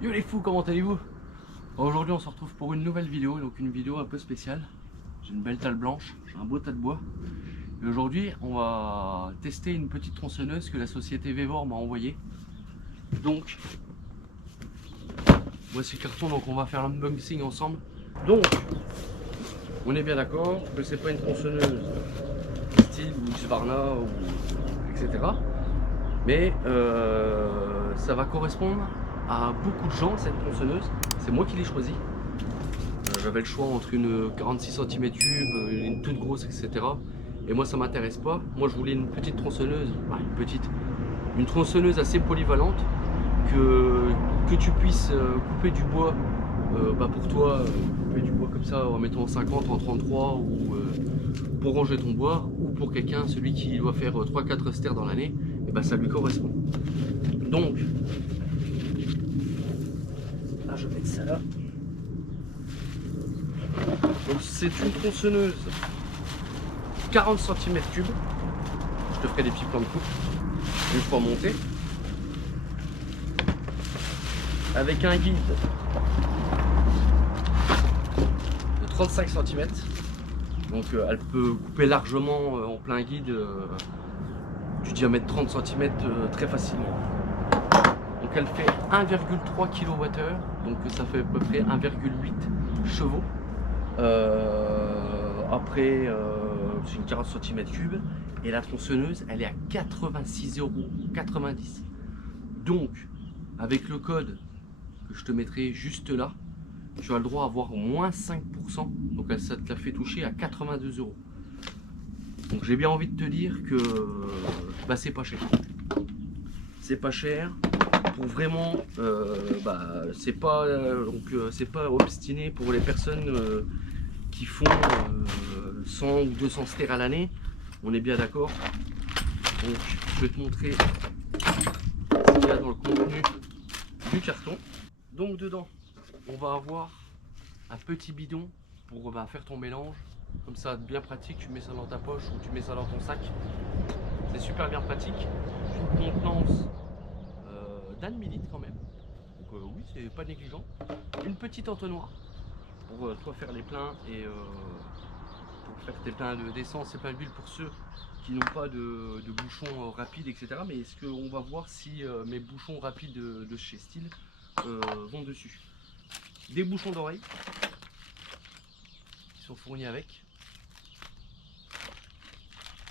Yo les fous, comment allez-vous? Aujourd'hui on se retrouve pour une nouvelle vidéo, donc une vidéo un peu spéciale. J'ai une belle talle blanche, j'ai un beau tas de bois. Et aujourd'hui on va tester une petite tronçonneuse que la société Vevor m'a envoyée. Donc voici le carton, donc on va faire l'unboxing ensemble. Donc on est bien d'accord que c'est pas une tronçonneuse style ou Husqvarna ou etc. Mais ça va correspondre à beaucoup de gens cette tronçonneuse. C'est moi qui l'ai choisie. J'avais le choix entre une 46 cm cube, une toute grosse, etc. Et moi ça m'intéresse pas. Moi je voulais une petite tronçonneuse, une tronçonneuse assez polyvalente que tu puisses couper du bois. Pour toi, couper du bois comme ça en mettant 50 en 33 ou pour ranger ton bois, ou pour quelqu'un, celui qui doit faire 3-4 stères dans l'année, et ça lui correspond. Donc là je vais mettre ça là. Donc c'est une tronçonneuse 40 cm3. Je te ferai des petits plans de coupe une fois monté. Avec un guide de 35 cm. Donc elle peut couper largement en plein guide du diamètre 30 cm très facilement. Donc elle fait 1,3 kWh, donc ça fait à peu près 1,8 chevaux. Après, c'est une 40 cm3 et la tronçonneuse elle est à 86,90 €. Donc, avec le code que je te mettrai juste là, tu as le droit à avoir moins 5%. Donc, ça te la fait toucher à 82 €. Donc, j'ai bien envie de te dire que c'est pas cher. C'est pas cher. Pour vraiment, c'est pas obstiné pour les personnes qui font 100 ou 200 stères à l'année, on est bien d'accord. Donc je vais te montrer ce qu'il y a dans le contenu du carton. Donc dedans on va avoir un petit bidon pour faire ton mélange, comme ça bien pratique, tu mets ça dans ta poche ou tu mets ça dans ton sac, c'est super bien pratique. Une contenance d'un demi-litre quand même, donc oui c'est pas négligent. Une petite entonnoir pour toi faire les pleins et pour faire tes pleins d'essence et plein d'huile pour ceux qui n'ont pas de bouchons rapides, etc. Mais est-ce qu'on va voir si mes bouchons rapides de chez Stihl vont dessus. Des bouchons d'oreille qui sont fournis avec.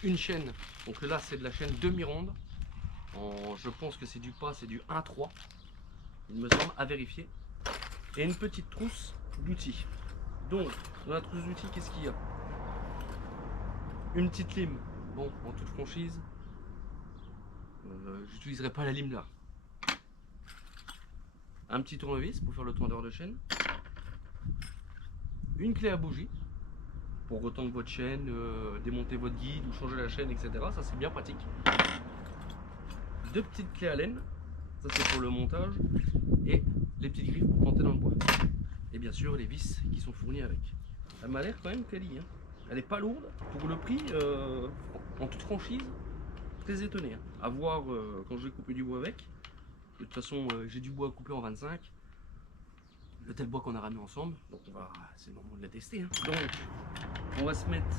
Une chaîne, donc là c'est de la chaîne demi-ronde. Je pense que c'est du pas, c'est du 1,3. Il me semble, à vérifier. Et une petite trousse d'outils. Donc, dans la trousse d'outils, qu'est-ce qu'il y a? Une petite lime. Bon, en toute franchise, j'utiliserai pas la lime là. Un petit tournevis pour faire le tendeur de chaîne. Une clé à bougie pour retendre votre chaîne, démonter votre guide ou changer la chaîne, etc. Ça c'est bien pratique. Deux petites clés à laine, ça c'est pour le montage. Et les petites griffes pour planter dans le bois. Et bien sûr les vis qui sont fournies avec. Elle m'a l'air quand même quali, hein. Elle est pas lourde. Pour le prix, en toute franchise, très étonné. Hein. À voir quand je vais couper du bois avec. De toute façon, j'ai du bois à couper en 25. Le tel bois qu'on a ramené ensemble. Donc c'est le moment de la tester. Hein. Donc on va se mettre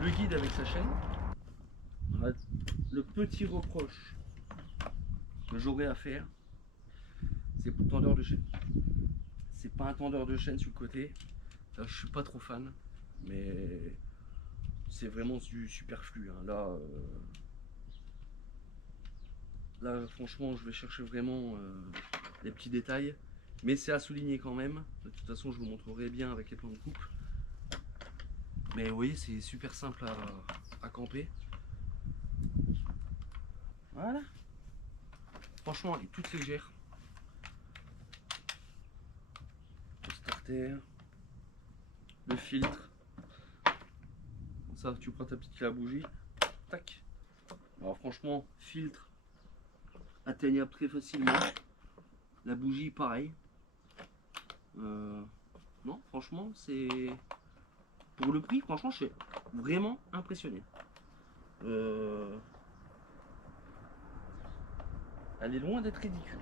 le guide avec sa chaîne. Le petit reproche que j'aurais à faire, c'est pour le tendeur de chaîne. C'est pas un tendeur de chaîne sur le côté. Je suis pas trop fan, mais c'est vraiment du superflu. Hein. Là, franchement, je vais chercher vraiment les petits détails. Mais c'est à souligner quand même. De toute façon, je vous montrerai bien avec les plans de coupe. Mais vous voyez, c'est super simple à camper. Voilà. Franchement, elle est toute légère. Le starter. Le filtre. Ça, tu prends ta petite clé à bougie. Tac. Alors franchement, filtre atteignable très facilement. La bougie, pareil. Non, franchement, c'est... Pour le prix, franchement, je suis vraiment impressionné. Elle est loin d'être ridicule.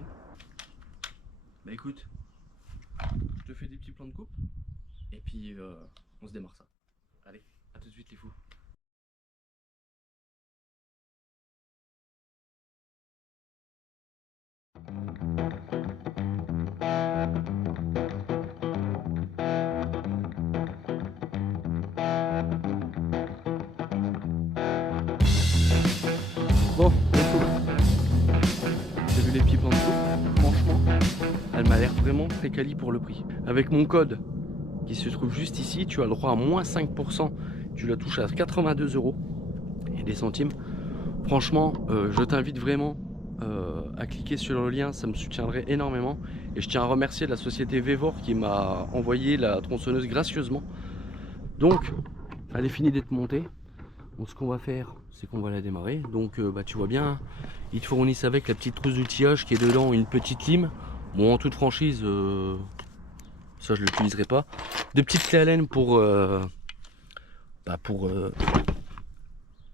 Bah écoute, je te fais des petits plans de coupe et puis on se démarre ça. Allez, à tout de suite les fous. Bon, j'ai vu les petits plans de coupe, franchement, elle m'a l'air vraiment très quali pour le prix. Avec mon code qui se trouve juste ici, tu as le droit à moins 5%, tu la touches à 82 € et des centimes. Franchement, je t'invite vraiment à cliquer sur le lien, ça me soutiendrait énormément. Et je tiens à remercier la société Vevor qui m'a envoyé la tronçonneuse gracieusement. Donc, elle est finie d'être montée. Donc ce qu'on va faire, c'est qu'on va la démarrer. Donc tu vois bien, ils te fournissent avec la petite trousse d'outillage qui est dedans, une petite lime. Bon, en toute franchise, ça je ne l'utiliserai pas. Deux petites clés à laine pour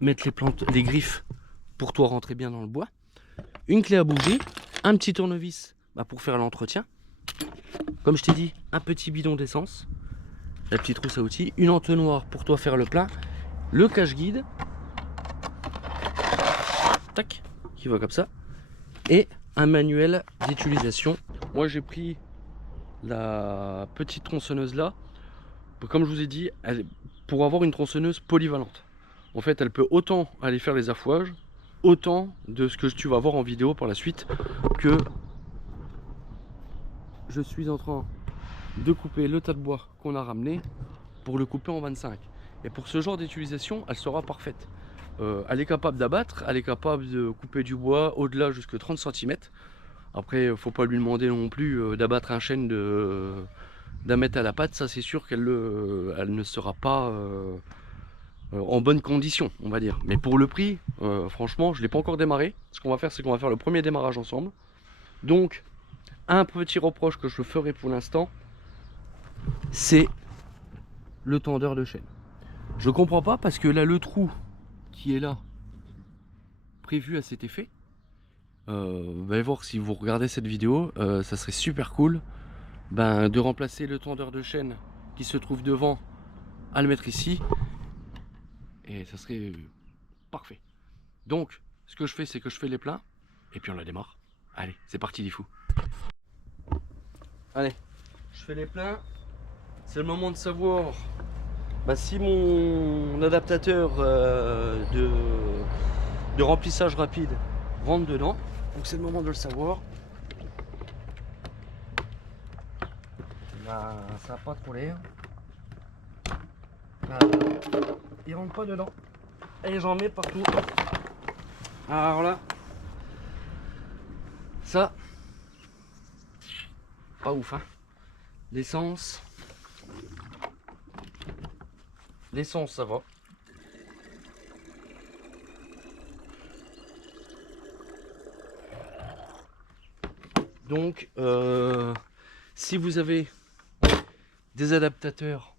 mettre les plantes, les griffes pour toi rentrer bien dans le bois. Une clé à bouger, un petit tournevis pour faire l'entretien. Comme je t'ai dit, un petit bidon d'essence, la petite trousse à outils, une entonnoir pour toi faire le plein, le cache-guide, tac, qui va comme ça, et un manuel d'utilisation. Moi j'ai pris la petite tronçonneuse là, comme je vous ai dit, pour avoir une tronçonneuse polyvalente. En fait, elle peut autant aller faire les affouages, autant de ce que tu vas voir en vidéo par la suite, que je suis en train de couper le tas de bois qu'on a ramené pour le couper en 25. Et pour ce genre d'utilisation, elle sera parfaite. Elle est capable d'abattre, elle est capable de couper du bois au-delà jusqu'à 30 cm. Après, il ne faut pas lui demander non plus d'abattre un chêne d'un mètre à la patte. Ça, c'est sûr qu'elle ne sera pas en bonne condition, on va dire. Mais pour le prix, franchement, je ne l'ai pas encore démarré. Ce qu'on va faire, c'est qu'on va faire le premier démarrage ensemble. Donc, un petit reproche que je ferai pour l'instant, c'est le tendeur de chaîne. Je comprends pas parce que là, le trou qui est là, prévu à cet effet, vous allez voir si vous regardez cette vidéo, ça serait super cool de remplacer le tendeur de chaîne qui se trouve devant, à le mettre ici, et ça serait parfait. Donc ce que je fais, c'est que je fais les pleins et puis on la démarre. Allez, c'est parti les fous. Allez, je fais les pleins. C'est le moment de savoir si mon adaptateur de remplissage rapide rentre dedans. Donc c'est le moment de le savoir. Ça n'a pas trop l'air. Il rentre pas dedans. Et j'en mets partout. Alors là, ça, pas ouf hein. L'essence, ça va. Donc, si vous avez des adaptateurs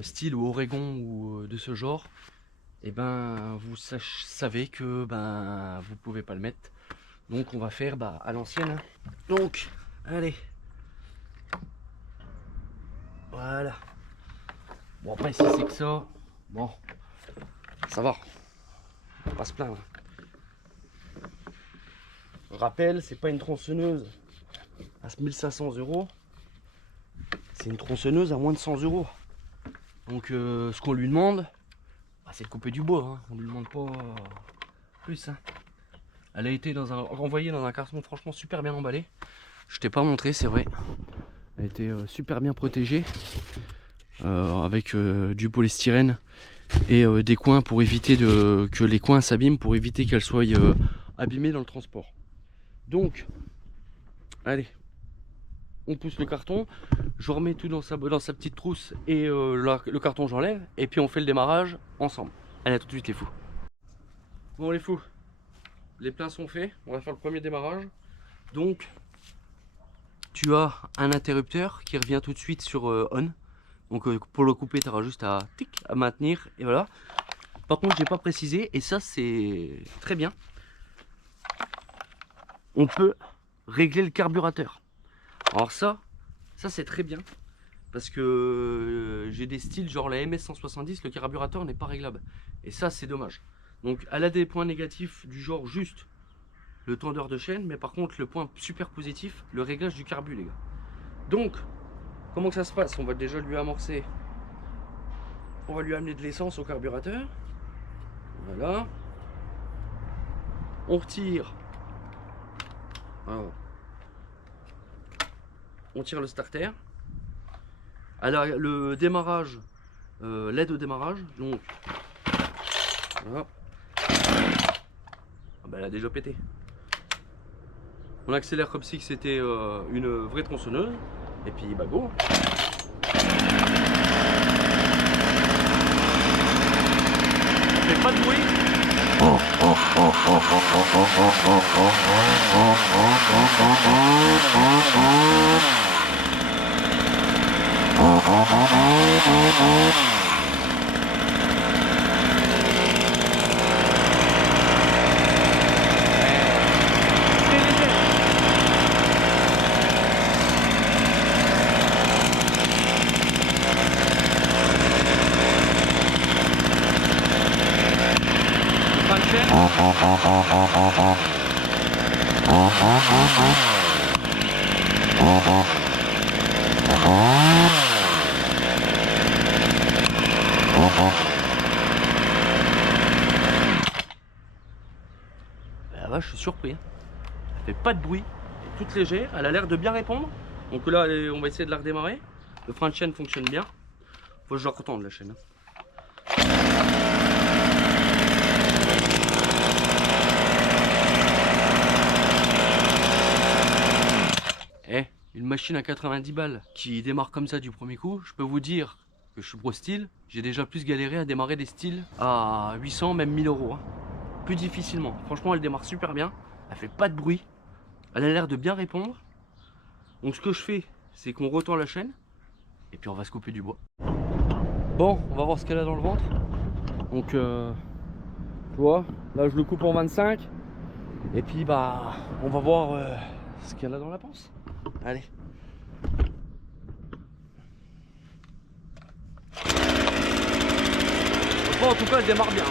style ou Oregon ou de ce genre, et vous savez que vous pouvez pas le mettre. Donc on va faire à l'ancienne. Hein. Donc, allez. Voilà. Bon après si c'est que ça, bon, ça va. On va pas se plaindre. Je rappelle, c'est pas une tronçonneuse à 1500 €. C'est une tronçonneuse à moins de 100 €. Donc ce qu'on lui demande, c'est de couper du bois. Hein. On lui demande pas plus. Hein. Elle a été renvoyée dans un carton franchement super bien emballé. Je t'ai pas montré, c'est vrai. Elle a été super bien protégée avec du polystyrène et des coins pour éviter que les coins s'abîment, pour éviter qu'elles soient abîmées dans le transport. Donc, allez, on pousse le carton, je remets tout dans sa petite trousse et le carton j'enlève et puis on fait le démarrage ensemble. Allez, à tout de suite les fous. Bon les fous, les pleins sont faits, on va faire le premier démarrage. Donc, tu as un interrupteur qui revient tout de suite sur on. Donc pour le couper, tu auras juste à maintenir et voilà. Par contre, j'ai pas précisé et ça c'est très bien. On peut régler le carburateur. Alors ça c'est très bien. Parce que j'ai des styles genre la MS170, le carburateur n'est pas réglable. Et ça c'est dommage. Donc elle a des points négatifs du genre juste le tendeur de chaîne. Mais par contre le point super positif, le réglage du carbu les gars. Donc comment que ça se passe? On va déjà lui amorcer. On va lui amener de l'essence au carburateur. Voilà. On retire. Alors, on tire le starter. Alors le démarrage, l'aide au démarrage, donc voilà. Ah bah, elle a déjà pété. On accélère comme si c'était une vraie tronçonneuse. Et puis bah go. Ça fait pas de bruit. Ah ouais, je suis surpris. Elle fait pas de bruit, elle est toute légère, elle a l'air de bien répondre. Donc là, on va essayer de la redémarrer. Le frein de chaîne fonctionne bien. Faut que je la retende la chaîne. Une machine à 90 balles qui démarre comme ça du premier coup, je peux vous dire que je suis pro style. J'ai déjà plus galéré à démarrer des styles à 800, même 1000 euros. Hein. Plus difficilement. Franchement, elle démarre super bien. Elle fait pas de bruit. Elle a l'air de bien répondre. Donc ce que je fais, c'est qu'on retend la chaîne. Et puis on va se couper du bois. Bon, on va voir ce qu'elle a dans le ventre. Donc, tu vois, là je le coupe en 25. Et puis bah, on va voir ce qu'elle a dans la panse. Allez. Bon, en tout cas, elle démarre bien.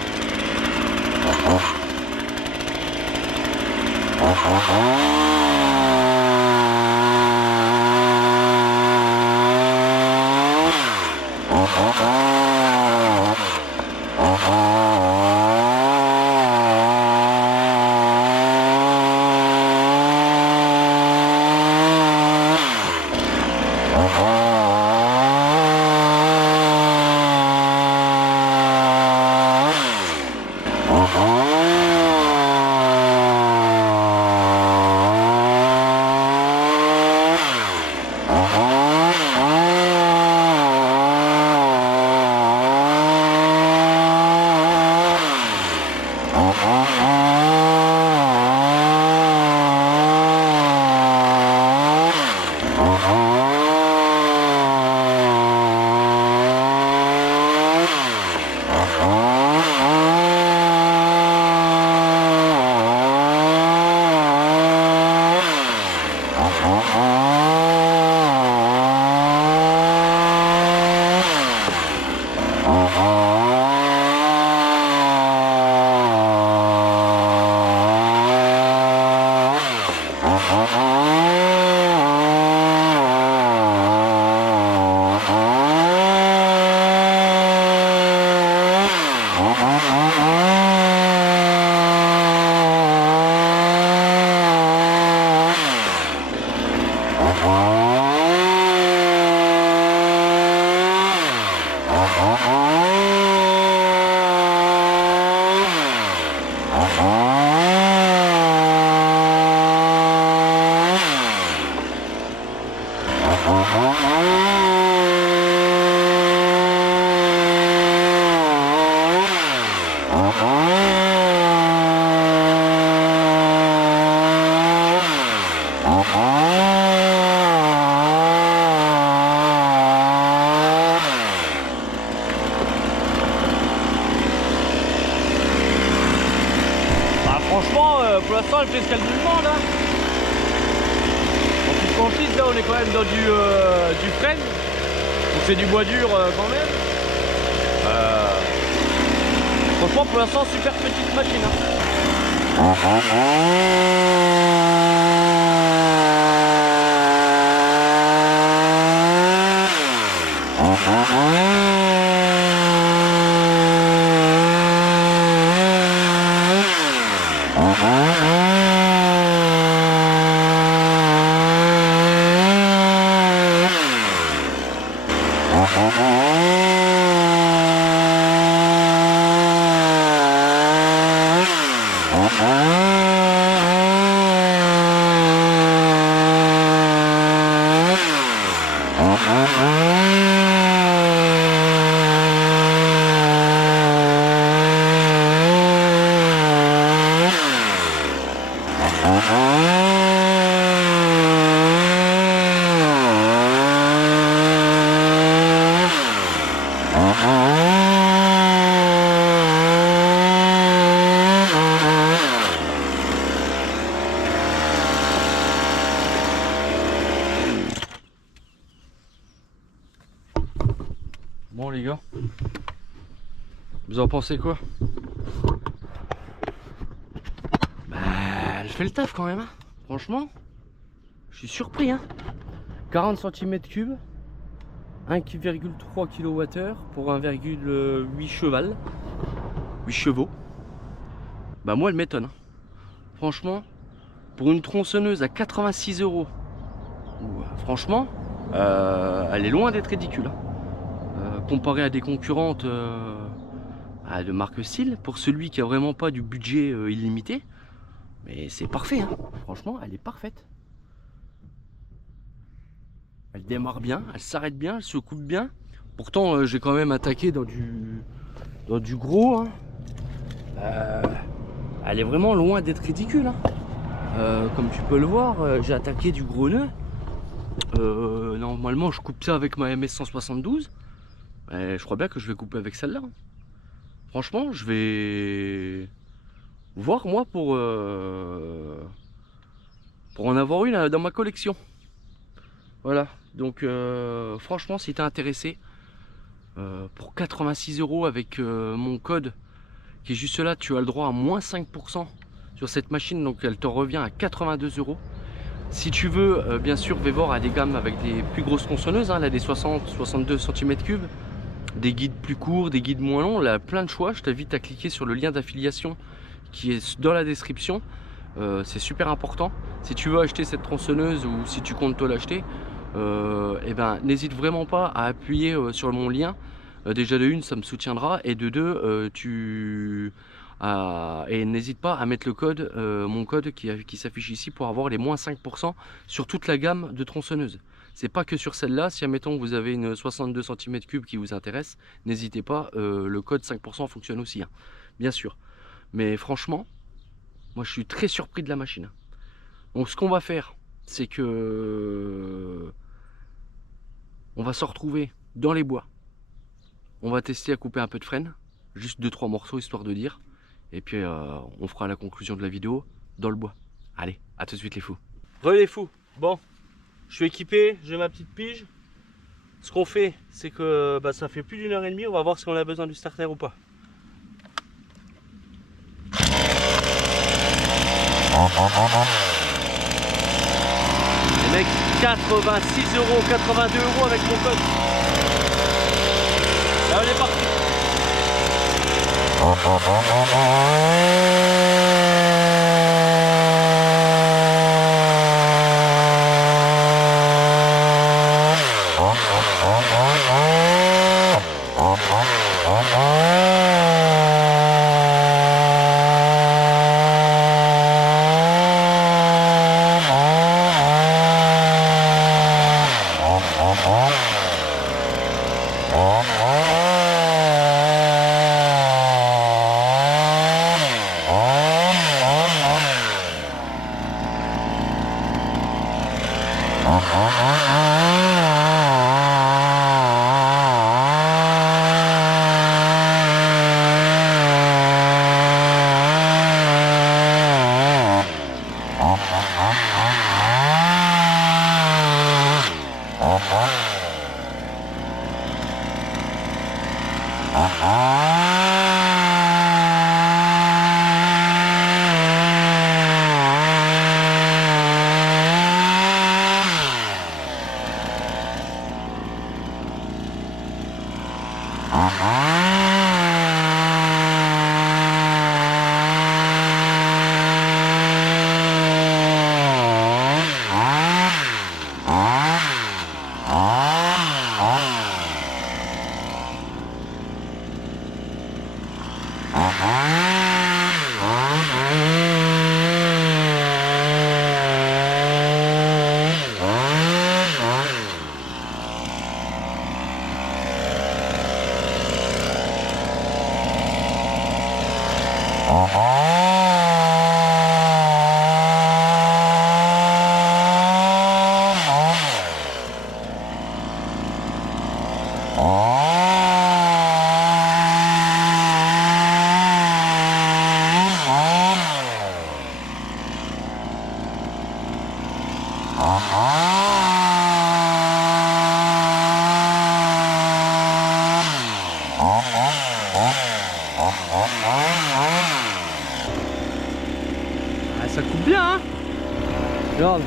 Franchement, pour l'instant, elle fait ce qu'elle nous demande. Hein. En tout franchise, là on est quand même dans du frêne, donc c'est du bois dur quand même. Franchement pour l'instant super petite machine Bon les gars, vous en pensez quoi? Bah elle fait le taf quand même hein. Franchement, je suis surpris hein. 40 cm3, 1,3 kWh pour 1,8 cheval, 8 chevaux. Bah moi elle m'étonne hein. Franchement, pour une tronçonneuse à 86 €, franchement, elle est loin d'être ridicule hein. Comparé à des concurrentes de marque style, pour celui qui a vraiment pas du budget illimité, mais c'est parfait hein. Franchement elle est parfaite, elle démarre bien, elle s'arrête bien, elle se coupe bien. Pourtant j'ai quand même attaqué dans du gros hein. Elle est vraiment loin d'être ridicule hein. Comme tu peux le voir, j'ai attaqué du gros nœud. Normalement je coupe ça avec ma MS 172. Je crois bien que je vais couper avec celle-là. Franchement, je vais voir moi pour en avoir une dans ma collection. Voilà, donc franchement, si t'es intéressé, pour 86 € avec mon code qui est juste là, tu as le droit à moins 5% sur cette machine, donc elle te revient à 82 €. Si tu veux, bien sûr, Vévor a des gammes avec des plus grosses tronçonneuses, hein, elle a des 60-62 cm3. Des guides plus courts, des guides moins longs, là plein de choix. Je t'invite à cliquer sur le lien d'affiliation qui est dans la description. C'est super important. Si tu veux acheter cette tronçonneuse ou si tu comptes te l'acheter, n'hésite vraiment pas à appuyer sur mon lien. Déjà de une, ça me soutiendra, et de deux, et n'hésite pas à mettre le code, mon code qui s'affiche ici pour avoir les moins 5% sur toute la gamme de tronçonneuses. C'est pas que sur celle-là. Si admettons vous avez une 62 cm3 qui vous intéresse, n'hésitez pas, le code 5% fonctionne aussi hein, bien sûr. Mais franchement, moi je suis très surpris de la machine. Donc ce qu'on va faire, c'est que on va se retrouver dans les bois. On va tester à couper un peu de frêne, juste 2-3 morceaux histoire de dire. Et puis on fera la conclusion de la vidéo dans le bois. Allez, à tout de suite les fous. Les fous, bon. Je suis équipé, j'ai ma petite pige. Ce qu'on fait, c'est que ça fait plus d'1h30. On va voir si on a besoin du starter ou pas. Les mecs, 86 €, 82 € avec mon code. Là, on est parti. ça coupe bien, hein. Regarde.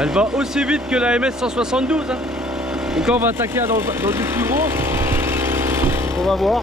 Elle va aussi vite que la MS 172, hein. Et quand on va attaquer dans du plus gros, on va voir.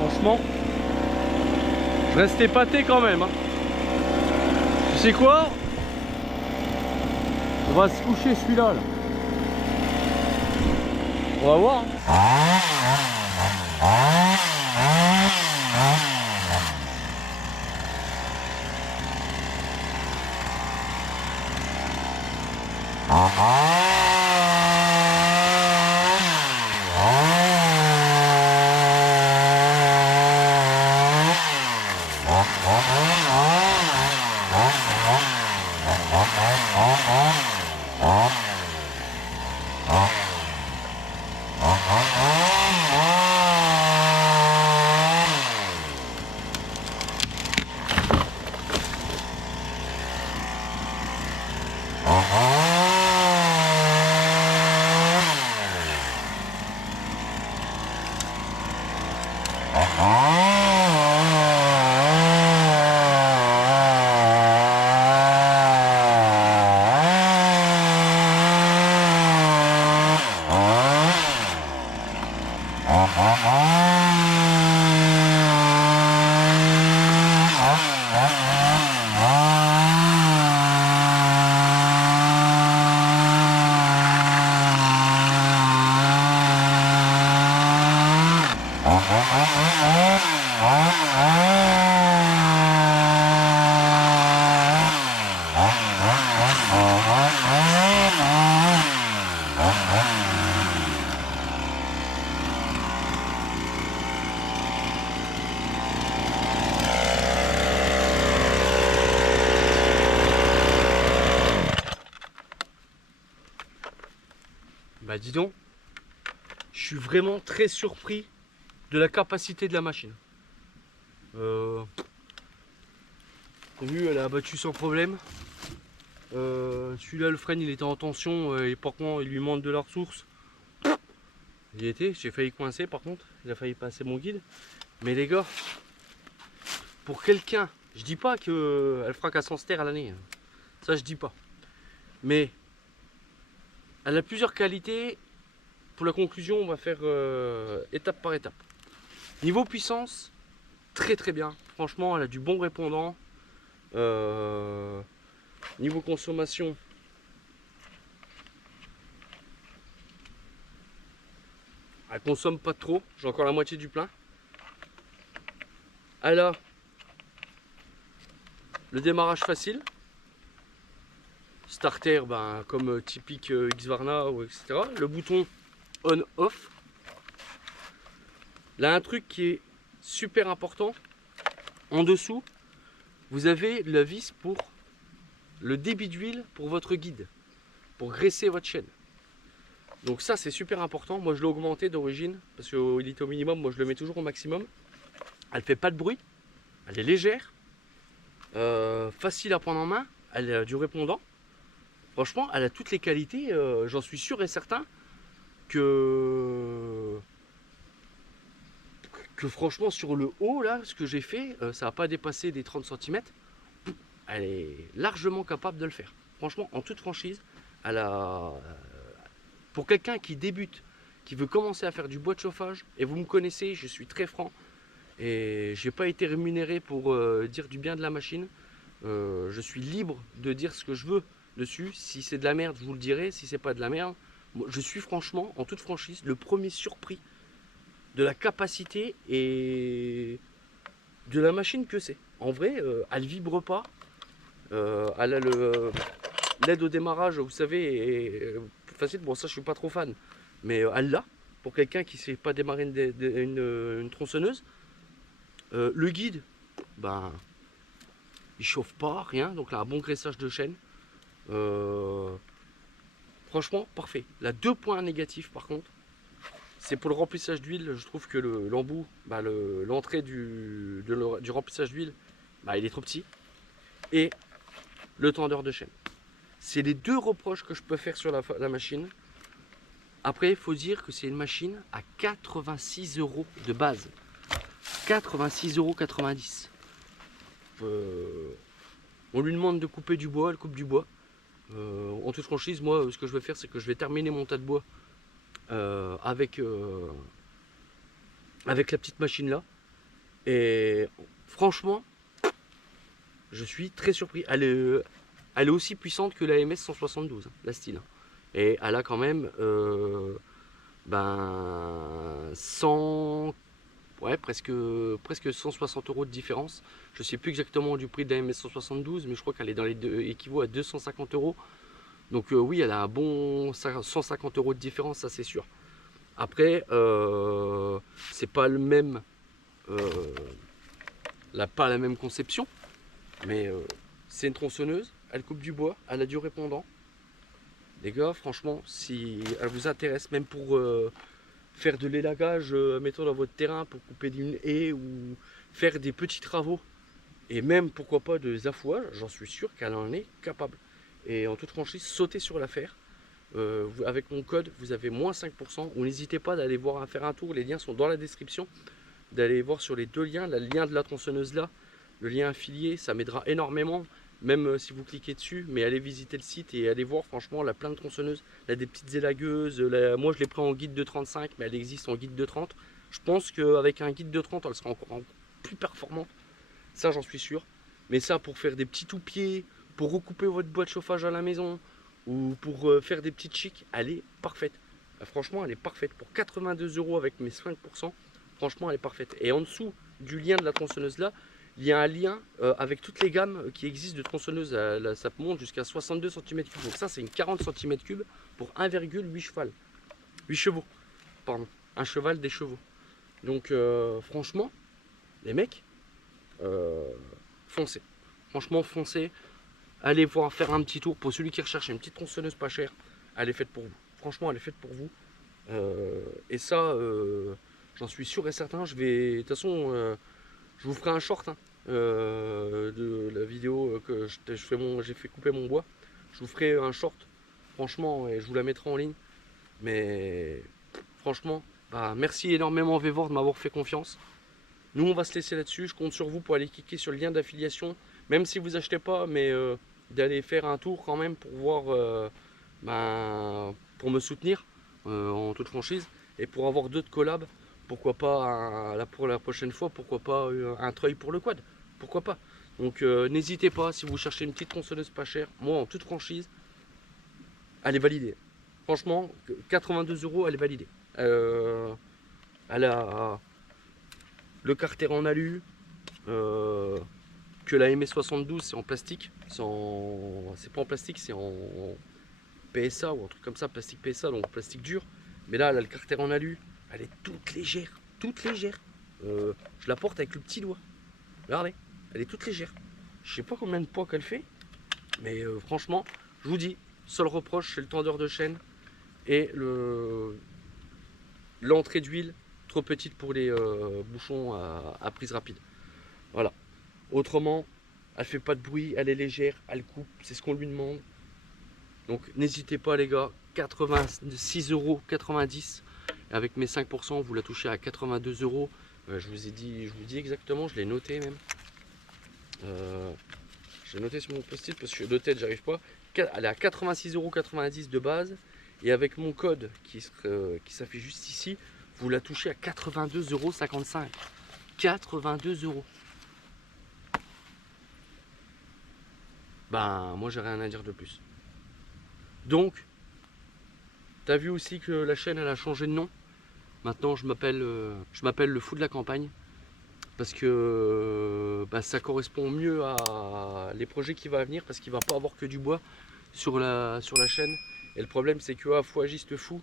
Franchement, je reste épaté quand même, hein. Tu sais quoi? On va se coucher celui-là là. On va voir. Bah dis donc, je suis vraiment très surpris de la capacité de la machine. T'as vu, elle a abattu sans problème. Celui-là, le frein il était en tension et par contre il lui manque de la ressource. Il y était, j'ai failli coincer par contre, il a failli passer mon guide. Mais les gars, pour quelqu'un, je dis pas qu'elle fera 400 stères à l'année, hein. Ça je dis pas. Mais elle a plusieurs qualités. Pour la conclusion, on va faire étape par étape. Niveau puissance, très très bien. Franchement, elle a du bon répondant. Niveau consommation, elle consomme pas trop. J'ai encore la moitié du plein. Elle a le démarrage facile. Starter, ben, comme typique Husqvarna ou etc. Le bouton on-off. Là, un truc qui est super important. En dessous, vous avez la vis pour le débit d'huile pour votre guide, pour graisser votre chaîne. Donc ça c'est super important. Moi je l'ai augmenté d'origine parce qu'il était au minimum. Moi je le mets toujours au maximum. Elle fait pas de bruit, elle est légère, facile à prendre en main, elle a du répondant. Franchement elle a toutes les qualités, j'en suis sûr et certain que franchement sur le haut là, ce que j'ai fait, ça n'a pas dépassé des 30 cm. Elle est largement capable de le faire. Franchement, en toute franchise, elle a... pour quelqu'un qui débute, qui veut commencer à faire du bois de chauffage, et vous me connaissez, je suis très franc, et j'ai pas été rémunéré pour dire du bien de la machine. Je suis libre de dire ce que je veux dessus. Si c'est de la merde, je vous le dirai. Si c'est pas de la merde, je suis franchement, en toute franchise, le premier surpris de la capacité et de la machine que c'est. En vrai, elle vibre pas. Elle a l'aide au démarrage, vous savez, est plus facile. Bon, ça, je suis pas trop fan, mais elle l'a pour quelqu'un qui ne sait pas démarrer une tronçonneuse. Le guide, ben, il chauffe pas, rien. Donc là, un bon graissage de chaîne. Franchement, parfait. Là, 2 points négatifs par contre. C'est pour le remplissage d'huile. Je trouve que l'embout, bah, l'entrée du remplissage d'huile, bah, il est trop petit. Et le tendeur de chaîne. C'est les 2 reproches que je peux faire sur la machine. Après, il faut dire que c'est une machine à 86 € de base. 86,90 €. On lui demande de couper du bois, elle coupe du bois. En toute franchise, moi, ce que je vais faire, c'est que je vais terminer mon tas de bois avec la petite machine là. Et franchement, je suis très surpris. Elle est aussi puissante que la MS 172, la style. Et elle a quand même 100, ouais, presque 160 € de différence. Je ne sais plus exactement du prix de la MS 172, mais je crois qu'elle est dans les deux, équivaut à 250 €. Donc oui, elle a un bon 150 € de différence, ça c'est sûr. Après, c'est pas le même, pas la même conception, mais c'est une tronçonneuse, elle coupe du bois, elle a du répondant. Les gars, franchement, si elle vous intéresse, même pour faire de l'élagage, mettons dans votre terrain, pour couper une haie ou faire des petits travaux, et même pourquoi pas des affouages, j'en suis sûr qu'elle en est capable. Et en toute franchise, sautez sur l'affaire. Avec mon code, vous avez moins 5%. Ou n'hésitez pas d'aller voir, à faire un tour. Les liens sont dans la description. D'aller voir sur les 2 liens, le lien de la tronçonneuse là, le lien affilié, ça m'aidera énormément. Même si vous cliquez dessus, mais allez visiter le site et allez voir, franchement, elle a plein de tronçonneuses. Elle a des petites élagueuses. Moi, je l'ai pris en guide de 35, mais elle existe en guide de 30. Je pense qu'avec un guide de 30, elle sera encore plus performante. Ça, j'en suis sûr. Mais ça, pour faire des petits tout-pieds, pour recouper votre boîte de chauffage à la maison, ou pour faire des petites chics, elle est parfaite. Franchement, elle est parfaite. Pour 82 € avec mes 5%, franchement, elle est parfaite. Et en dessous du lien de la tronçonneuse là, il y a un lien avec toutes les gammes qui existent de tronçonneuses. Ça monte jusqu'à 62 cm3. Donc ça, c'est une 40 cm3 pour 1,8 cheval. 8 chevaux, pardon. Un cheval, des chevaux. Donc franchement, les mecs, foncez. Franchement, foncez. Allez voir faire un petit tour. Pour celui qui recherche une petite tronçonneuse pas chère, elle est faite pour vous. Franchement, elle est faite pour vous. Et ça, j'en suis sûr et certain. De toute façon, je vous ferai un short de la vidéo que j'ai fait couper mon bois. Je vous ferai un short, franchement, et je vous la mettrai en ligne. Mais franchement, merci énormément Vévor de m'avoir fait confiance. Nous, on va se laisser là-dessus. Je compte sur vous pour aller cliquer sur le lien d'affiliation. Même si vous achetez pas, mais d'aller faire un tour quand même pour voir, pour me soutenir en toute franchise. Et pour avoir d'autres collabs, pourquoi pas, pour la prochaine fois, pourquoi pas un treuil pour le quad. Pourquoi pas. Donc n'hésitez pas, si vous cherchez une petite tronçonneuse pas chère, moi en toute franchise, elle est validée. Franchement, 82 €, elle est validée. Elle a le carter en alu, que la MS72 c'est en plastique, c'est pas en plastique, c'est en PSA ou un truc comme ça, plastique PSA, donc plastique dur. Mais là, elle a le carter en alu, elle est toute légère, toute légère. Je la porte avec le petit doigt. Regardez, elle est toute légère. Je sais pas combien de poids qu'elle fait, Mais franchement, je vous dis, seul reproche, c'est le tendeur de chaîne et l'entrée d'huile trop petite pour les bouchons à prise rapide. Voilà. Autrement, elle fait pas de bruit, elle est légère, elle coupe, c'est ce qu'on lui demande. Donc n'hésitez pas les gars, 86,90 €. Avec mes 5%, vous la touchez à 82 €. Je vous dis exactement, je l'ai noté même. J'ai noté sur mon post-it parce que de tête j'arrive pas. Elle est à 86,90 € de base. Et avec mon code qui s'affiche juste ici, vous la touchez à 82,55 €. 82 €. Ben moi j'ai rien à dire de plus. Donc, tu as vu aussi que la chaîne elle a changé de nom. Maintenant je m'appelle le fou de la campagne. Parce que ça correspond mieux à les projets qui vont venir, parce qu'il ne va pas avoir que du bois sur la chaîne. Et le problème c'est que Fouagiste Fou,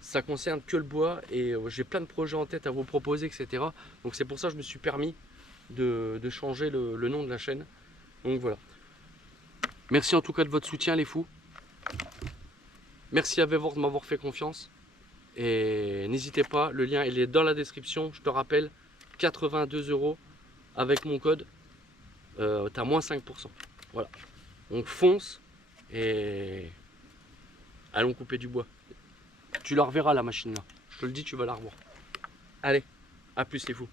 ça concerne que le bois et j'ai plein de projets en tête à vous proposer, etc. Donc c'est pour ça que je me suis permis de changer le nom de la chaîne. Donc voilà. Merci en tout cas de votre soutien les fous. Merci à Vévor de m'avoir fait confiance. Et n'hésitez pas, le lien il est dans la description, je te rappelle. 82 € avec mon code, t'as moins 5%. Voilà. Donc fonce et allons couper du bois. Tu la reverras la machine là. Je te le dis, tu vas la revoir. Allez, à plus les fous.